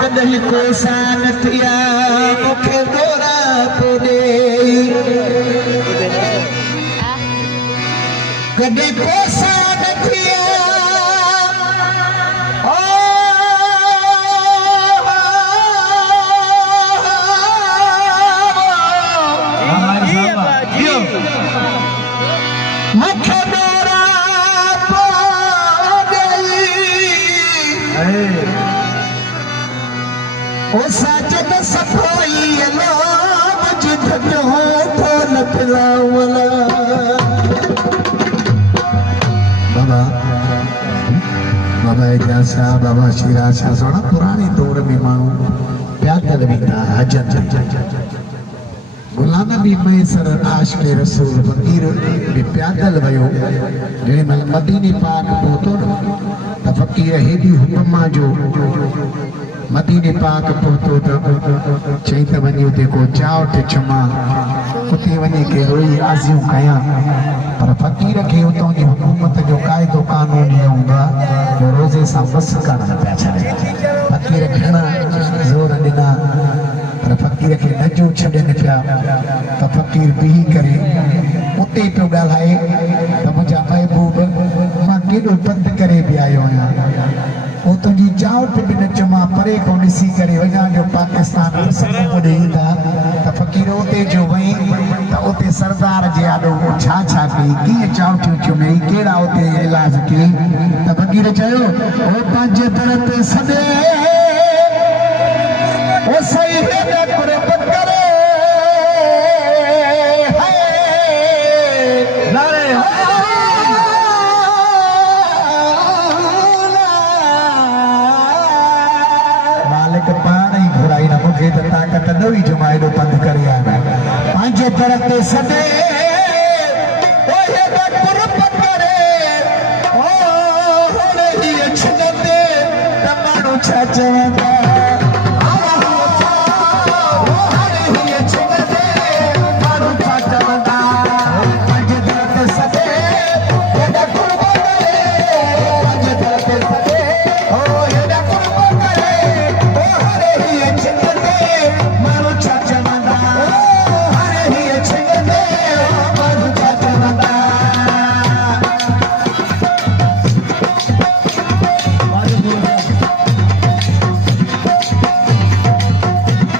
कदई को सान थिया मुखे दोरा तो दे कदई को सान थिया मुखे दोरा तो दे ओ साजन सफाई अला मुझे धट हो तो न पिलावला बाबा बाबा जैसा बाबा शिरा शाह सोना पुराने दौर में मानू प्यादल विंदा हजत गुलाम नबी मैसर आशिक़ रसूल फकीर भी प्यादल वयो जॾहिं महिल मदीने पाक पहुतो त फकीर हेॾी हुकमा जो मदीने पाक पहुतो त चई त वञी उते को चावट चुमा उते वञी के रोई आज़ियूं कयां पर फकीर खे उतां जी हुकूमत जो क़ाइदो कानून इहो हूंदो आहे जो रोज़े सां बस करणु पिया छॾनि फकीर घणा ज़ोर ॾिना पर फकीर के नजू छॾनि पिया त फकीर बीही करे उते पियो ॻाल्हाए त मुंहिंजा महबूब मां केॾो पंधु करे बि आयो आहियां वो तुझी चावट बि न चुमा परे को ॾिसी करे वञा जो पाकिस्तान होॾे ईंदा त फकीर उते जो वई त उते सरदार जे आॾो छा छा कई कीअं चावटियूं चुमई कहिड़ा उते इलाज कई त फकीर चयो ओ पंहिंजे दर ते सॾे ओ सही है कुर्बत करे नारे मालिक पाण ही घुराई न मुझे त ताकत न हुई जो मां एॾो पंधु करे आहियां पंहिंजे दर ते सॾे ओ हे कुर्बत करे ओ हाणे हीअ छिनंदे त माण्हू छा चवंदा